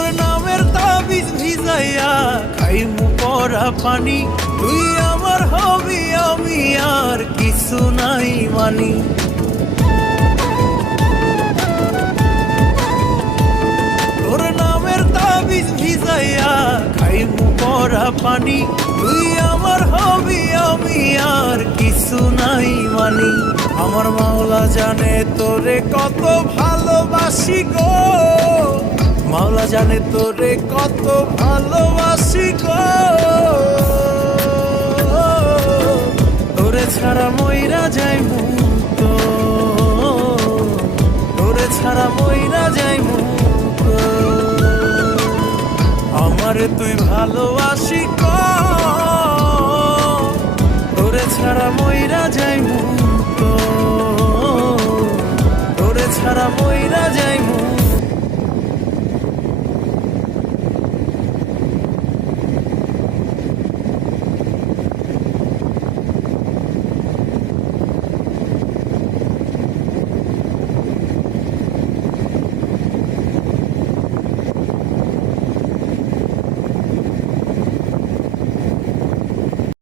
তোর নামের তাবিজ ভিজাইয়া খাইমু পরা পানি, তুই আমার হবি আমি আর কিছু নাই মানি। তোর নামের তাবিজ ভিজাইয়া খাইমু পরা পানি, তুই আমার হবি আমি আর কিছু নাই মানি। আমার মাওলা জানে তোরে কত ভালোবাসি গো, মাওলা জানে তোরে কত ভালোবাসি গো। তোরে ছাড়া মইরা যাইমু তো, তোরে ছাড়া মইরা যাইমু তো। আমারে তুই ভালোবাসি গো, তোরে ছাড়া মইরা যাইমু তো, তোরে ছাড়া মইরা যাইমু।